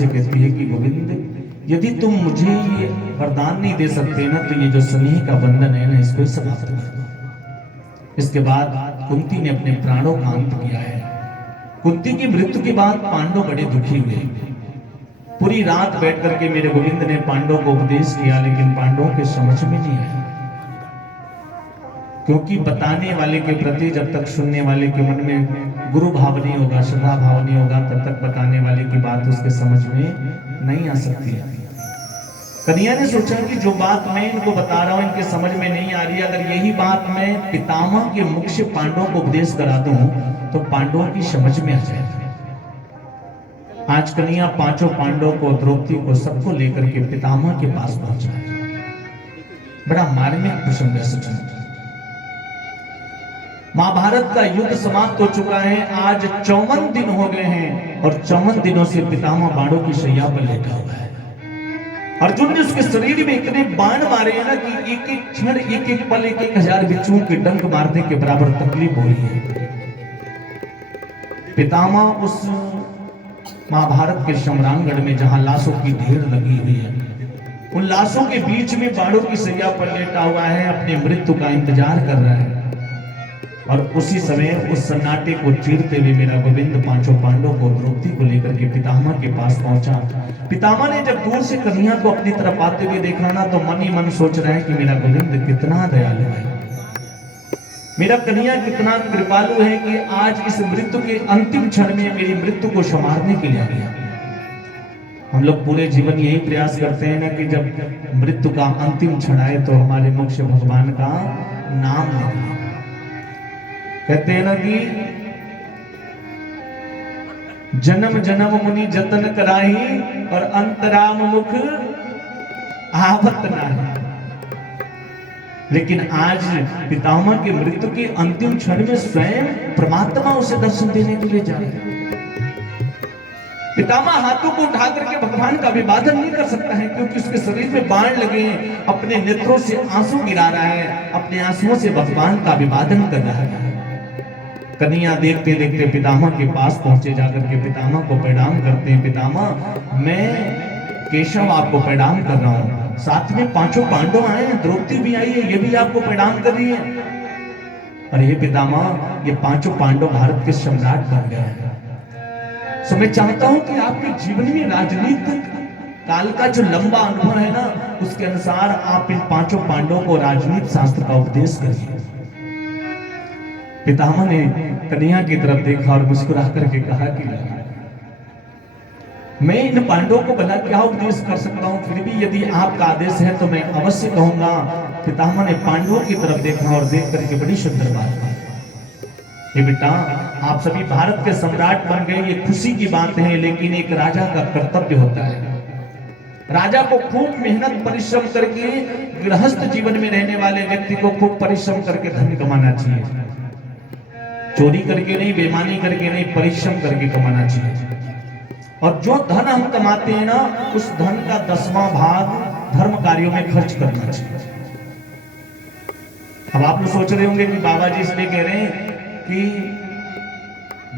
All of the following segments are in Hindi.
से कहती है कि गोविंद, यदि तुम मुझे ये वरदान नहीं दे सकते ना तो ये जो स्नेह का बंधन है ना इसको समाप्त कर दो। इसके बाद कुंती ने अपने प्राणों का अंत किया है। कुंती की मृत्यु के बाद पांडव बड़े दुखी हुए। पूरी रात बैठ करके मेरे गोविंद ने पांडवों को उपदेश किया, लेकिन पांडवों के समझ में नहीं आया, क्योंकि बताने वाले के प्रति जब तक सुनने वाले के मन में गुरु भाव नहीं होगा, श्रद्धा भाव नहीं होगा, तब तक बताने वाले की बात उसके समझ में नहीं आ सकती है। कन्हैया ने सोचा कि जो बात मैं इनको बता रहा हूं इनके समझ में नहीं आ रही है, अगर यही बात मैं पितामह के मुख से पांडवों को उपदेश करा दूं तो पांडवों की समझ में आ जाएगी। आज कन्हैया पांचों पांडवों को, द्रौपदी को, सबको लेकर के पितामह के पास पहुंचा। बड़ा मार्मिक प्रसंग है सचिन। महाभारत का युद्ध समाप्त हो चुका है। आज 54 दिन हो गए हैं और 54 दिनों से पितामह बाणों की शैया पर लेटा हुआ है। अर्जुन ने उसके शरीर में इतने बाण मारे हैं ना कि एक एक क्षण, एक एक पल, 1,000 बिच्छुओं के डंक मारने के बराबर तकलीफ हो रही है। पितामह उस महाभारत के शमरांगढ़ में जहां लाशों की ढेर लगी हुई है, उन लाशों के बीच में बाणों की शैया पर लेटा हुआ है, अपनी मृत्यु का इंतजार कर रहा है। और उसी समय उस सन्नाटे को चीरते हुए मेरा गोविंद पांचों पांडवों को, द्रौपदी को लेकर के पितामह के पास पहुंचा। पितामह ने जब दूर से कन्हैया को अपनी तरफ आते हुए देखा ना तो मन ही मन सोच रहे हैं कि मेरा गोविंद कितना दयालु है, मेरा कन्हैया कितना कृपालु है कि आज इस मृत्यु के अंतिम क्षण में मेरी मृत्यु को संवारने के लिए आ गया। हम लोग पूरे जीवन यही प्रयास करते हैं ना कि जब मृत्यु का अंतिम क्षण आए तो हमारे मुख से भगवान का नाम निकले। कहते हैं ना कि जन्म जन्म मुनि जतन कराही और अंतराम मुख आवत नाही। लेकिन आज पितामह की मृत्यु के अंतिम क्षण में स्वयं परमात्मा उसे दर्शन देने के लिए जा रहे हैं। पितामह हाथों को उठा करके भगवान का अभिवादन नहीं कर सकता है, क्योंकि उसके शरीर में बाण लगे हैं। अपने नेत्रों से आंसू गिरा रहा है, अपने आंसुओं से भगवान का अभिवादन कर रहा है। कन्हैया देखते देखते पितामह के पास पहुंचे, जाकर के पितामह को प्रणाम करते हैं। पितामह, मैं केशव आपको प्रणाम कर रहा हूं, साथ में पांचों पांडव आए हैं, द्रौपदी भी आई है, ये भी आपको प्रणाम कर रही है। और ये पितामह, ये पांचों पांडव भारत के सम्राट बन गए हैं। सो मैं चाहता हूं कि आपके जीवन में राजनीतिक काल का जो लंबा अनुभव है ना, उसके अनुसार आप इन पांचों पांडवों को राजनीति शास्त्र का उपदेश करिए। पितामह ने कन्हैया की तरफ देखा और मुस्कुरा करके कहा कि मैं इन पांडवों को भला क्या उपदेश कर सकता हूं, फिर भी यदि आपका आदेश है तो मैं अवश्य कहूंगा। पितामह ने पांडवों की तरफ देखा और देख करके बड़ी सुंदर बात कही, ये बेटा, आप सभी भारत के सम्राट बन गए, ये खुशी की बात है, लेकिन एक राजा का कर्तव्य होता है। राजा को खूब मेहनत परिश्रम करके, गृहस्थ जीवन में रहने वाले व्यक्ति को खूब परिश्रम करके धन कमाना चाहिए। चोरी करके नहीं, बेईमानी करके नहीं, परिश्रम करके कमाना चाहिए। और जो धन हम कमाते हैं ना, उस धन का 10वां भाग धर्म कार्यों में खर्च करना चाहिए। अब आप लोग सोच रहे होंगे कि बाबा जी इसलिए कह रहे हैं कि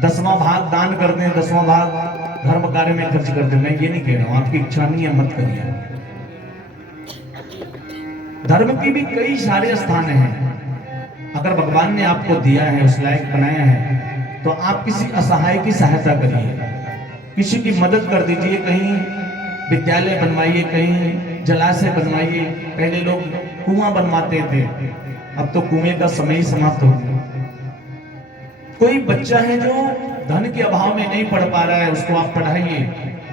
10वां भाग दान कर दें, 10वां भाग धर्म कार्य में खर्च कर दें। मैं ये नहीं कह रहा हूं, आपकी इच्छा नहीं है, मत करिए। धर्म की भी कई सारे स्थान हैं। अगर भगवान ने आपको दिया है, उस लायक बनाया है, तो आप किसी असहाय की सहायता करिए, किसी की मदद कर दीजिए। कहीं विद्यालय बनवाइए, कहीं जलाशय बनवाइए। पहले लोग कुआं बनवाते थे, अब तो कुएं का समय ही समाप्त हो गया। कोई बच्चा है जो धन के अभाव में नहीं पढ़ पा रहा है, उसको आप पढ़ाइए।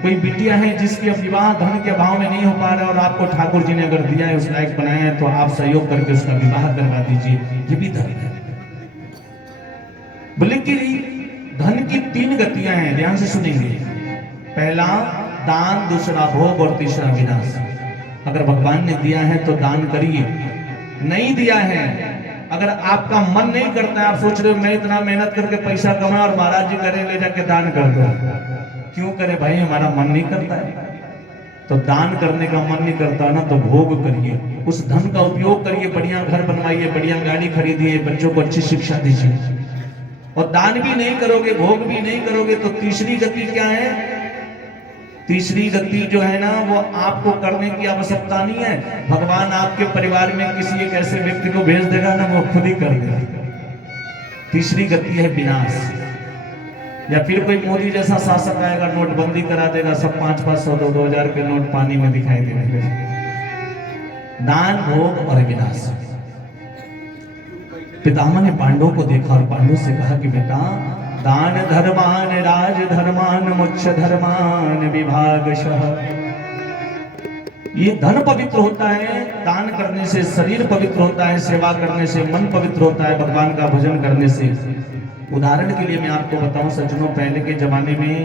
कोई बिटिया है जिसकी अब विवाह धन के अभाव में नहीं हो पा रहा है और आपको ठाकुर जी ने अगर दिया है, उस लायक बनाया है, तो आप सहयोग करके उसका विवाह करवा दीजिए। ये भी धन है। बोले कि धन की 3 गतियां हैं, ध्यान से सुनेंगे। पहला दान, दूसरा भोग और तीसरा विनाश। अगर भगवान ने दिया है तो दान करिए, नहीं दिया है, अगर आपका मन नहीं करता है, आप सोच रहे हो मैं इतना मेहनत करके पैसा कमाया और महाराज जी करें ले जाके दान कर दो, क्यों करे भाई, हमारा मन नहीं करता है। तो दान करने का मन नहीं करता ना, तो भोग करिए, उस धन का उपयोग करिए, बढ़िया घर बनवाइए, बढ़िया गाड़ी खरीदिए, बच्चों को अच्छी शिक्षा दीजिए। और दान भी नहीं करोगे, भोग भी नहीं करोगे, तो तीसरी गति क्या है? तीसरी गति जो है ना वो आपको करने की आवश्यकता नहीं है, भगवान आपके परिवार में किसी एक ऐसे व्यक्ति को भेज देगा ना, वो खुद ही कर देगा। तीसरी गति है विनाश। या फिर कोई मोदी जैसा शासक आएगा, नोटबंदी करा देगा, सब 500 2,000 के नोट पानी में दिखाई देंगे। दान, भोग और विनाश। पितामह ने पांडवों को देखा और पांडवों से कहा कि बेटा, दान धर्मान राज धर्मान मोक्ष धर्मान विभागशः। ये धन पवित्र होता है, दान करने से शरीर पवित्र होता है, सेवा करने से मन पवित्र होता है, भगवान का भजन करने से। उदाहरण के लिए मैं आपको बताऊं सज्जनों, पहले के जमाने में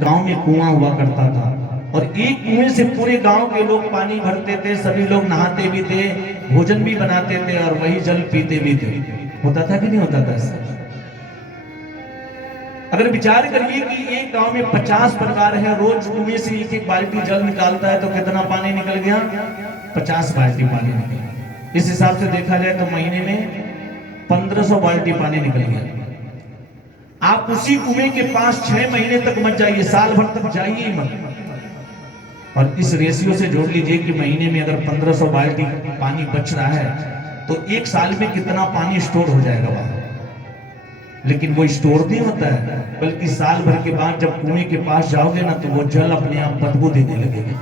गांव में कुआं हुआ करता था और एक कुएं से पूरे गांव के लोग पानी भरते थे, सभी लोग नहाते भी थे, भोजन भी बनाते थे और वही जल पीते भी थे। होता था कि नहीं होता था ऐसा? अगर विचार करिए कि एक गांव में 50 परिवार है, रोज कुएं से एक एक बाल्टी जल निकालता है, तो कितना पानी निकल गया? 50 बाल्टी पानी निकल गया। इस हिसाब से देखा जाए तो महीने में 1500 बाल्टी पानी निकल गया। आप उसी कुएं के पास 6 महीने तक मत जाइए, साल भर तक जाइए ही मत। और इस रेशियो से जोड़ लीजिए कि महीने में अगर 1500 बाल्टी पानी बच रहा है तो एक साल में कितना पानी स्टोर हो जाएगा वहां। लेकिन वो स्टोर नहीं होता है, बल्कि साल भर के बाद जब कुएं के पास जाओगे ना, तो वो जल अपने आप बदबू देने लगेगा।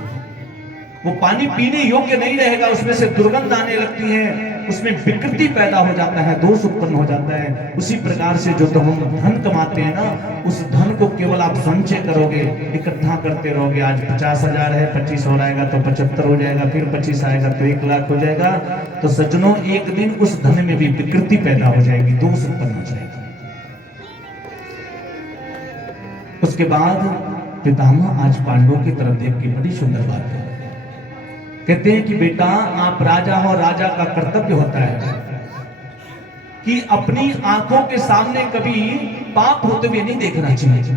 वो पानी पीने योग्य नहीं रहेगा, उसमें से दुर्गंध आने लगती है, उसमें विकृति पैदा हो जाता है, दोष उत्पन्न हो जाता है। उसी प्रकार से जो तो हम धन कमाते हैं ना, उस धन को केवल आप संचय करोगे, इकट्ठा करते रहोगे। आज 50,000 है, 25 और आएगा तो 75 हो जाएगा, फिर 25 आएगा तो 1 लाख हो जाएगा। तो सज्जनों, एक दिन उस धन में भी विकृति पैदा हो जाएगी, दोष उत्पन्न हो जाएगा। उसके बाद पितामह आज पांडवों की तरफ देख के बड़ी सुंदर बात है, कहते हैं कि बेटा, आप राजा हो, राजा का कर्तव्य होता है कि अपनी आंखों के सामने कभी पाप होते हुए नहीं देखना चाहिए।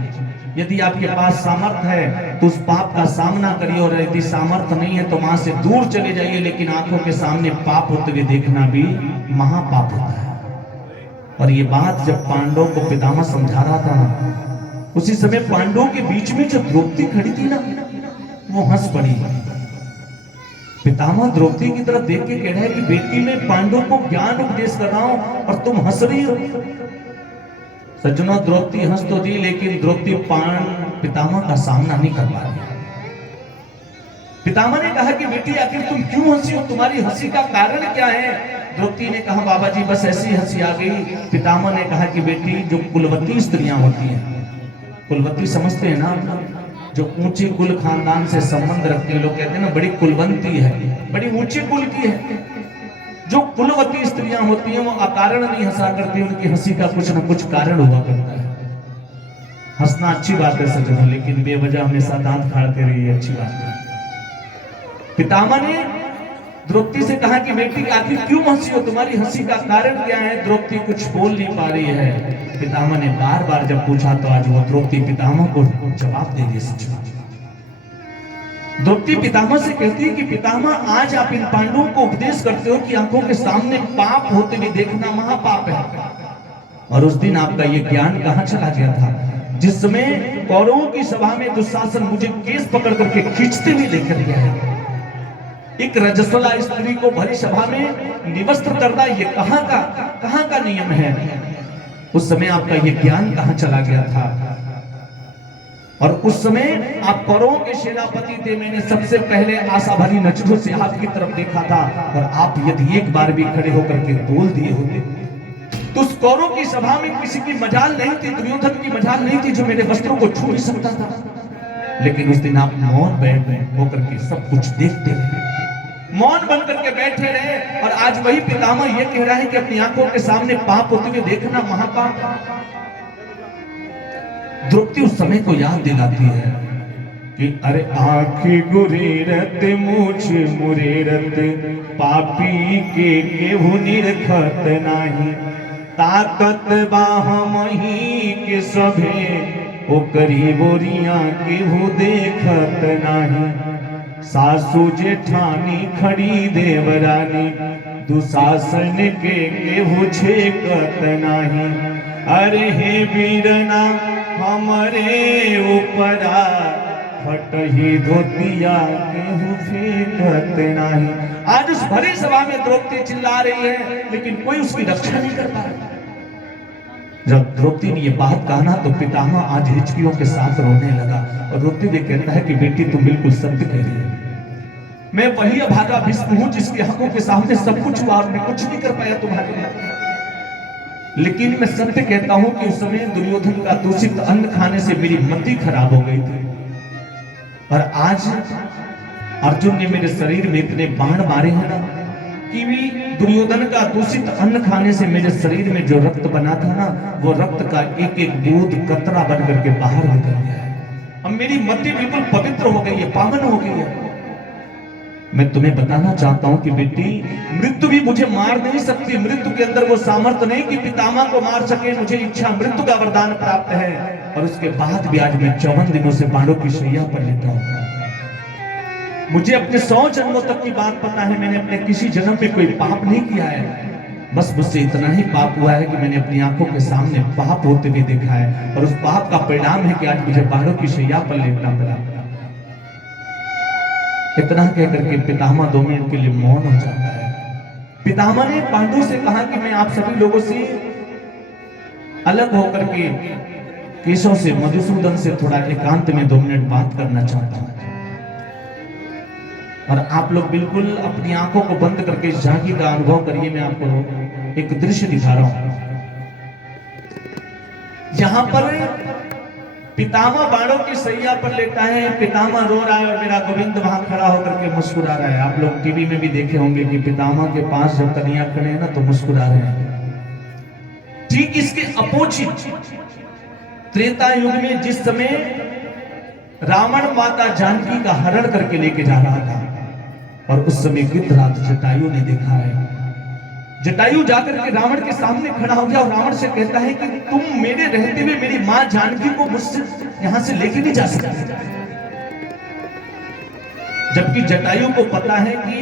यदि आपके पास सामर्थ्य है तो उस पाप का सामना करिए, और यदि सामर्थ्य नहीं है तो वहां से दूर चले जाइए, लेकिन आंखों के सामने पाप होते हुए देखना भी महापाप होता है। और ये बात जब पांडवों को पितामह समझा रहा था, उसी समय पांडवों के बीच में जो द्रौपदी खड़ी थी ना, वो हंस पड़ी। पितामह द्रौपदी की तरफ देख के कह रहा है कि बेटी, मैं पांडवों को ज्ञान उपदेश कर रहा हूं और तुम हंस रही हो। सज्जनों, द्रौपदी हंस तो दी, लेकिन द्रौपदी पितामह का सामना नहीं कर पा रही। पितामह ने कहा कि बेटी, आखिर तुम क्यों हंसी हो, तुम्हारी हंसी का कारण क्या है? द्रौपदी ने कहा, बाबा जी बस ऐसी हंसी आ गई। पितामह ने कहा कि बेटी, जो कुलवती स्त्रियां होती हैं, कुलवती समझते हैं ना आप, जो ऊंचे कुल खानदान से संबंध रखते हैं, लोग कहते हैं ना बड़ी कुलवंती है, बड़ी ऊंचे कुल की है। जो कुलवती स्त्रियां होती हैं वो अकारण नहीं हंसा करती, उनकी हंसी का कुछ ना कुछ कारण हुआ करता है। हंसना अच्छी बात है सज्जनों, लेकिन बेवजह हमेशा दांत फाड़ते रहिए अच्छी बात है। पितामह ने द्रौपदी से कहा कि बेटी, आखिर क्यों हंसी हो, तुम्हारी हंसी का कारण क्या है? द्रौपदी कुछ बोल नहीं पा रही है। पितामह ने बार बार जब पूछा तो आज वो द्रौपदी पितामह को जवाब दे दी। द्रौपदी पितामह से कहती है कि पितामह, आज आप इन पांडवों को उपदेश करते हो कि आंखों के सामने पाप होते हुए देखना महापाप है। और उस दिन आपका ये ज्ञान कहां चला गया था, जिस समय कौरवों की सभा में दुशासन मुझे केस पकड़ करके खींचते हुए लेकर गया है। एक रजस्वला स्त्री को भरी सभा में निवस्त्र करना ये कहां का नियम है? उस समय आपका ये ज्ञान कहां चला गया था? और उस समय आप कौरवों के सेनापति थे, मैंने सबसे पहले आशा भरी नजरों से आपकी तरफ देखा था, और आप यदि एक बार भी खड़े होकर के बोल दिए होते तो उस कौरवों की सभा में किसी की मजाल नहीं थी, दुर्योधन की मजाल नहीं थी जो मेरे वस्त्रों को छू नहीं सकता था। लेकिन उस दिन आप मौन बैठ होकर के सब कुछ देखते रहे, मौन बन करके बैठे रहे। और आज वही पितामह ये कह रहा है कि अपनी आंखों के सामने पाप होते हुए देखना महापाप। द्रौपदी उस समय को याद दिलाती है कि अरे आंखी गुरेरत मुछ मुरेरत, पापी के केहू निरखत नाही, ताकत बाहमही के सभे ओकरी बोरिया केहू देखत नाही। सासू जेठानी खड़ी देवरानी, दुशासन के केहू छेकत नाही। अरे हे वीरना हमरे ऊपरा फट ही धोतिया केहू फेंकत नाही। आज उस भरी सभा में द्रौपदी चिल्ला रही है, लेकिन कोई उसकी रक्षा नहीं कर पा रहा। जब द्रौपदी ने ये बात कहा ना, तो पितामह आज हिचकियों के साथ रोने लगा और रोते हुए कहता है कि बेटी तुम बिल्कुल सत्य कह रही है। मैं वही अभागा भीष्म हूं जिसके आंखों के सामने सब कुछ हुआ, मैं कुछ नहीं कर पाया तुम्हारे लिए। लेकिन मैं सत्य कहता हूं कि उस समय दुर्योधन का दूषित अन्न खाने से मेरी मति खराब हो गई थी, और आज अर्जुन ने मेरे शरीर में इतने बाण मारे हैं ना कि भी दुर्योधन का दूषित अन्न खाने से मेरे शरीर में जो रक्त बना था ना, वो रक्त का एक एक बूंद कतरा बन करके बाहर निकल गया है। अब मेरी मति बिल्कुल पवित्र हो गई है, पावन हो गई है। मैं तुम्हें बताना चाहता हूं कि बेटी, मृत्यु भी मुझे मार नहीं सकती। मृत्यु के अंदर वो सामर्थ्य नहीं कि पितामह को मार सके। मुझे इच्छा मृत्यु का वरदान प्राप्त है, और उसके बाद भी आज मैं 54 दिनों से बाणों की शैया पर लेटा हूं। मुझे अपने 100 जन्मों तक की बात पता है। मैंने अपने किसी जन्म में कोई पाप नहीं किया है। बस मुझसे इतना ही पाप हुआ है कि मैंने अपनी आंखों के सामने पाप होते हुए देखा है, और उस पाप का परिणाम है कि आज मुझे बाणों की शैया पर लेटना पड़ा। इतना कहकर के पितामह 2 मिनट के लिए मौन हो जाता है। पितामह ने पांडु से कहा कि मैं आप सभी लोगों से अलग होकर के केशव से, मधुसूदन से थोड़ा एकांत में 2 मिनट बात करना चाहता हूं, और आप लोग बिल्कुल अपनी आंखों को बंद करके इस झांकी का अनुभव करिए। मैं आपको एक दृश्य दिखा रहा हूं। यहां पर पितामह बाणों की सैया पर लेटा है, पितामह रो रहा है, और मेरा गोविंद वहां खड़ा होकर के मुस्कुरा रहा है। आप लोग टीवी में भी देखे होंगे कि पितामह के पास जब कन्हैया खड़े हैं ना, तो मुस्कुरा रहे हैं। ठीक इसके अपोजिट त्रेता युग में जिस समय रावण माता जानकी का हरण करके लेके जा रहा था, और उस समय गिद्धराज जटायु ने देखा है। जटायु जाकर के रावण के सामने खड़ा हो गया और रावण से कहता है कि तुम मेरे रहते हुए मेरी मां जानकी को मुझसे यहां से लेके नहीं जा सकते। जबकि जटायु को पता है कि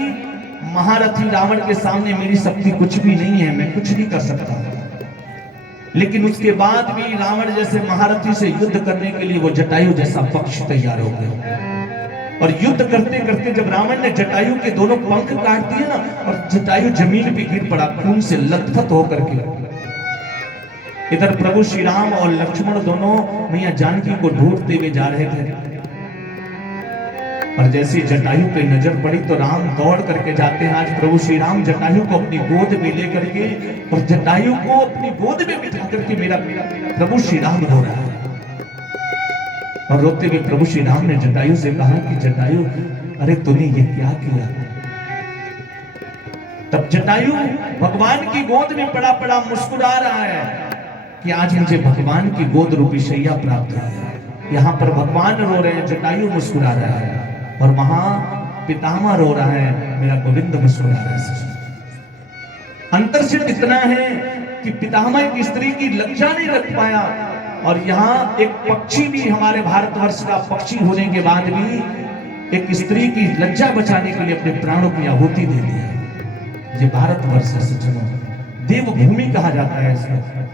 महारथी रावण के सामने मेरी शक्ति कुछ भी नहीं है, मैं कुछ नहीं कर सकता। लेकिन उसके बाद भी रावण जैसे महारथी से युद्ध करने के लिए वो जटायु जैसा पक्ष तैयार हो गया, और युद्ध करते करते जब रावण ने जटायु के दोनों पंख काट दिए ना, और जटायु जमीन पे गिर पड़ा खून से लथपथ होकर के। इधर प्रभु श्री राम और लक्ष्मण दोनों मैया जानकी को ढूंढते हुए जा रहे थे, और जैसे जटायु पे नजर पड़ी तो राम दौड़ करके जाते हैं। आज प्रभु श्री राम जटायु को अपनी गोद में लेकर के, और जटायु को अपनी गोद में बिठा करके मेरा प्रभु श्री राम रो रहा है। और रोते हुए प्रभु श्री राम ने जटायु से कहा कि जटायु, अरे तूने ये क्या किया? तब जटायु भगवान की गोद में पड़ा पड़ा मुस्कुरा रहा है कि आज मुझे भगवान की गोद रूपी शैया प्राप्त हुई। यहाँ पर भगवान रो रहे हैं, जटायु मुस्कुरा रहा है, और वहां पितामह रो रहा है, मेरा गोविंद मुस्कुरा रहा है। अंतर सिर्फ इतना है कि पितामह एक स्त्री की लज्जा नहीं रख पाया, और यहाँ एक पक्षी भी, हमारे भारतवर्ष का पक्षी होने के बाद भी एक स्त्री की लज्जा बचाने के लिए अपने प्राणों की आहुति दे दी है। ये भारतवर्ष है सज्जनों, देवभूमि कहा जाता है इसमें।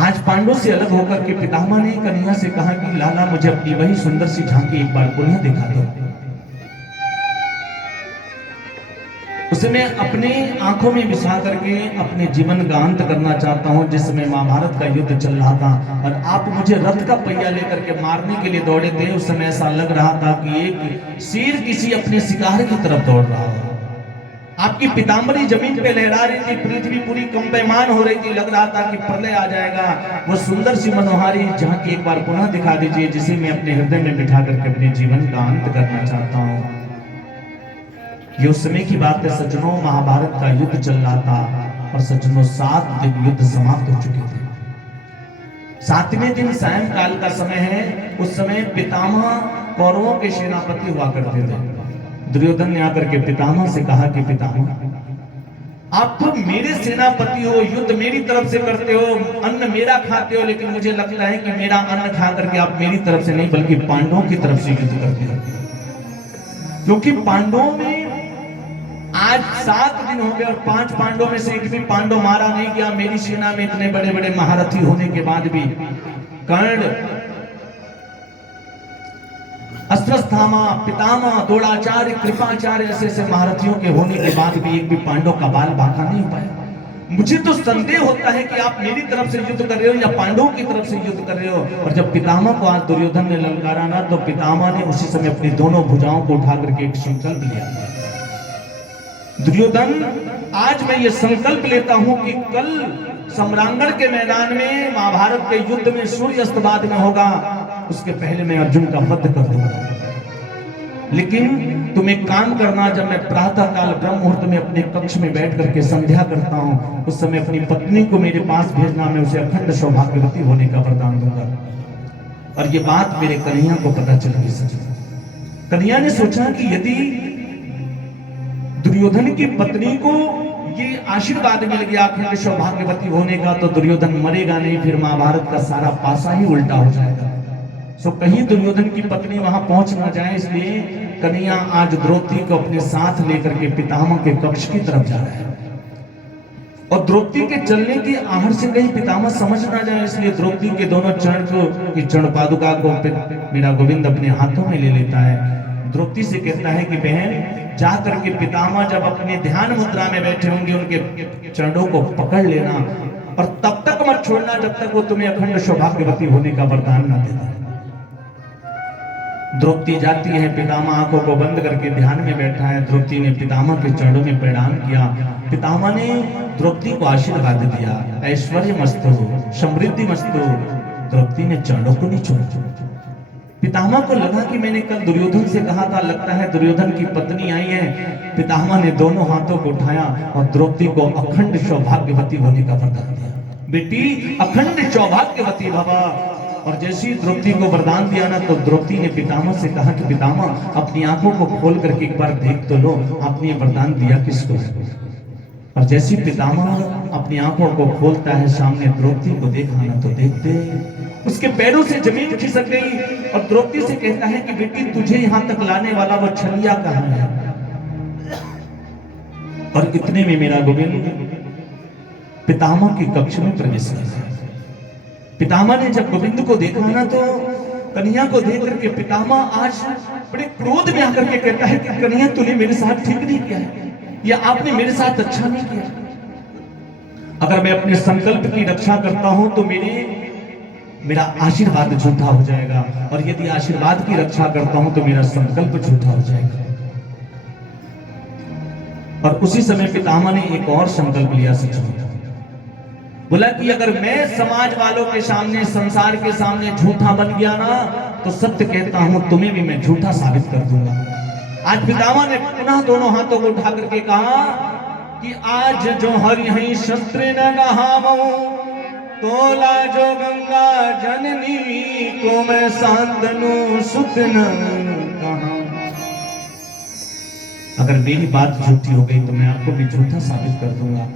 आज पांडवों से अलग होकर के पितामह ने कन्हैया से कहा कि लाला मुझे अपनी वही सुंदर सी झांकी एक बार पुनः दिखा दो। उसे मैं अपने आंखों में बिछा करके अपने जीवन का अंत करना चाहता हूं। जिस समय महाभारत का युद्ध चल रहा था और आप मुझे रथ का पहिया लेकर के मारने के लिए दौड़े थे, उस समय ऐसा लग रहा था कि एक शेर किसी अपने शिकार की तरफ दौड़ रहा हो। आपकी पीताम्बरी जमीन पे लहरा रही थी, पृथ्वी पूरी कंपमान हो रही थी, लग रहा था कि प्रलय आ जाएगा। वो सुंदर सी मनोहारी झांकी एक बार पुनः दिखा दीजिए, जिसे मैं अपने हृदय में बिठा करके अपने जीवन का अंत करना चाहता हूँ। ये उस समय की बात है सज्जनों, महाभारत का युद्ध चल रहा था और सज्जनों 7 दिन युद्ध समाप्त हो चुके थे। 7वें दिन सायंकाल का समय है। उस समय पितामह कौरवों के सेनापति हुआ करते थे। दुर्योधन ने आकर के पितामह से कहा कि पितामह आप तो मेरे सेनापति हो, युद्ध मेरी तरफ से करते हो, अन्न मेरा खाते हो, लेकिन मुझे लगता है कि मेरा अन्न खा करके आप मेरी तरफ से नहीं बल्कि पांडवों की तरफ से युद्ध करते हो, क्योंकि पांडवों में आज 7 दिन हो गए और 5 पांडवों में से एक भी पांडव मारा नहीं गया। मेरी सेना में इतने बड़े बड़े महारथी होने के बाद भी कर्ण, अश्वत्थामा, पितामह, द्रोणाचार्य, कृपाचार्य ऐसे ऐसे महारथियों के होने के बाद भी एक भी पांडव का बाल बांका नहीं हो पाया। मुझे तो संदेह होता है कि आप मेरी तरफ से युद्ध कर रहे हो या पांडवों की तरफ से युद्ध कर रहे हो। और जब पितामह को आज दुर्योधन ने ललकारा ना, तो पितामह ने उसी समय अपनी दोनों भुजाओं को उठा करके एक संकल्प लिया। दुर्योधन, आज मैं ये संकल्प लेता हूं कि कल सम्रांगण के मैदान में महाभारत के युद्ध में सूर्यास्त बाद में होगा, उसके पहले मैं अर्जुन का वध कर दूंगा। लेकिन तुम एक काम करना, जब मैं प्रातः काल ब्रह्म मुहूर्त में अपने कक्ष में बैठ करके संध्या करता हूं, उस समय अपनी पत्नी को मेरे पास भेजना, मैं उसे अखंड सौभाग्यवती होने का वरदान दूंगा। और ये बात मेरे कन्हैया को पता चल गई। सच कन्हैया ने सोचा कि यदि दुर्योधन की पत्नी को ये आशीर्वाद मिल गया अखंड सौभाग्यवती होने का, तो दुर्योधन मरेगा नहीं, फिर महाभारत का सारा पासा ही उल्टा हो जाएगा। सो कहीं दुर्योधन की पत्नी वहां पहुंच ना जाए, इसलिए कन्हैया आज द्रौपदी को अपने साथ लेकर के पितामह के कक्ष की तरफ जा रहा है। और द्रौपदी के चलने की आहट से कहीं पितामह समझ ना जाए, इसलिए द्रौपदी के दोनों चरण की चरण पादुका को मेरा गोविंद अपने हाथों में ले लेता है। द्रौपदी से कहता है कि बहन, जा करके पितामह जब अपने ध्यान मुद्रा में बैठे होंगे उनके चरणों को पकड़ लेना, और तब तक मत छोड़ना जब तक वो तुम्हें अखंड सौभाग्यवती होने का वरदान ना देता। द्रौपदी जाती है, पितामह आंखों को बंद करके ध्यान में बैठा है। द्रौपदी ने पितामह के चरणों में प्रणाम किया। पितामह ने द्रौपदी को आशीर्वाद दिया, ऐश्वर्य मस्तु, समृद्धि मस्तु। द्रौपदी ने चरणों को नहीं छोड़ा। पितामह को लगा कि मैंने कल दुर्योधन से कहा था, लगता है दुर्योधन की पत्नी आई है। पितामह ने दोनों हाथों को उठाया और द्रौपदी को अखंड सौभाग्यवती होने का वरदान दिया। बेटी, अखंड सौभाग्यवती भवा। और जैसे ही द्रौपदी को वरदान दिया ना, तो द्रौपदी ने पितामह से कहा कि पितामह, अपनी आंखों को खोल करके एक बार देख तो लो, आपने वरदान दिया किसको। और जैसे ही पितामह अपनी आंखों को खोलता है, सामने द्रौपदी को देखा ना, तो देखते उसके पैरों से जमीन खिसक गई। और द्रौपदी से कहता है कि बेटी, तुझे यहां तक लाने वाला वो छलिया कहां है। और इतने में मेरा गोविंद पितामह के कक्ष में प्रवेश किया। पितामह ने जब गोविंद को देखा ना, तो कन्हैया को देख करके पितामह आज बड़े क्रोध में आकर के कहता है कि कन्हैया, तूने मेरे साथ ठीक नहीं किया है, या आपने मेरे साथ अच्छा नहीं किया। अगर मैं अपने संकल्प की रक्षा करता हूं तो मेरा आशीर्वाद झूठा हो जाएगा, और यदि आशीर्वाद की रक्षा करता हूं तो मेरा संकल्प झूठा हो जाएगा। और उसी समय पितामह ने एक और संकल्प लिया। सच बोला कि अगर मैं समाज वालों के सामने, संसार के सामने झूठा बन गया ना, तो सत्य कहता हूं तुम्हें भी मैं झूठा साबित कर दूंगा। आज पितामह ने पुनः दोनों हाथों को उठा करके कहा कि आज जो हर यही शस्त्र न नहावो, तोला जो गंगा जननी को मैं सांदनु सुत न कहा। अगर मेरी बात झूठी हो गई तो मैं आपको भी झूठा साबित कर दूंगा।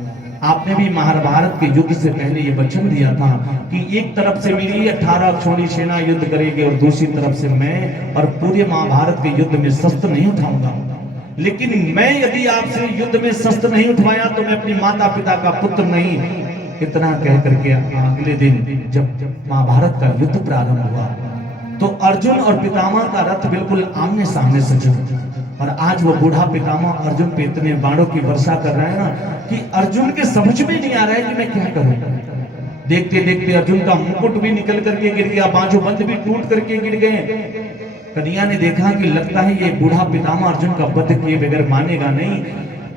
आपने भी महाभारत के युद्ध से पहले ये वचन दिया था कि एक तरफ से मेरी 18 अक्षौणी सेना युद्ध करेगी और दूसरी तरफ से मैं, और पूरे महाभारत के युद्ध में शस्त्र नहीं उठाऊंगा। लेकिन मैं यदि आपसे युद्ध में शस्त्र नहीं उठवाया तो मैं अपनी माता पिता का पुत्र नहीं। इतना कह करके अगले दिन जब महाभारत का युद्ध प्रारंभ हुआ, तो अर्जुन और पितामह का रथ बिल्कुल आमने सामने से जुड़ा। और आज वो बूढ़ा पितामह अर्जुन पे इतने बाणों की वर्षा कर रहा है ना, कि अर्जुन के समझ में नहीं आ रहा है कि मैं क्या करूं। देखते देखते अर्जुन का मुकुट भी निकल करके गिर गया, बाजू बंद भी टूट करके गिर गए। कन्हैया ने देखा कि लगता है ये बूढ़ा पितामह अर्जुन का वध किए बगैर मानेगा नहीं।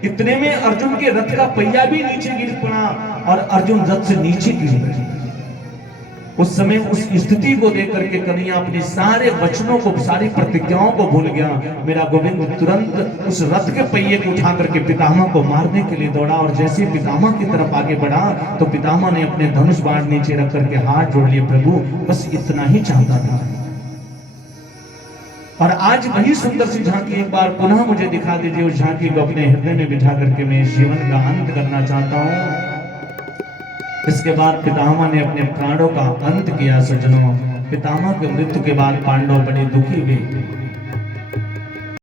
इतने में अर्जुन के रथ का पहिया भी नीचे गिर पड़ा और अर्जुन रथ से नीचे गिर गए। उस समय उस स्थिति को देख करके कन्हैया अपने सारे वचनों को, सारी प्रतिज्ञाओं को भूल गया। मेरा गोविंद तुरंत उस रथ के पहिए को उठा करके पितामह को मारने के लिए दौड़ा। और जैसे पितामह की तरफ आगे बढ़ा तो पितामह ने अपने धनुष बाण नीचे रख करके हाथ जोड़ लिए, प्रभु बस इतना ही चाहता था। और आज वही सुंदर सी झांकी एक बार पुनः मुझे दिखा दीजिए। उस झांकी को अपने हृदय में बिठा करके मैं जीवन का अंत करना चाहता हूँ। इसके बाद पितामह ने अपने प्राणों का अंत किया। सज्जनों, पितामह के मृत्यु के बाद पांडव बड़े दुखी हुए।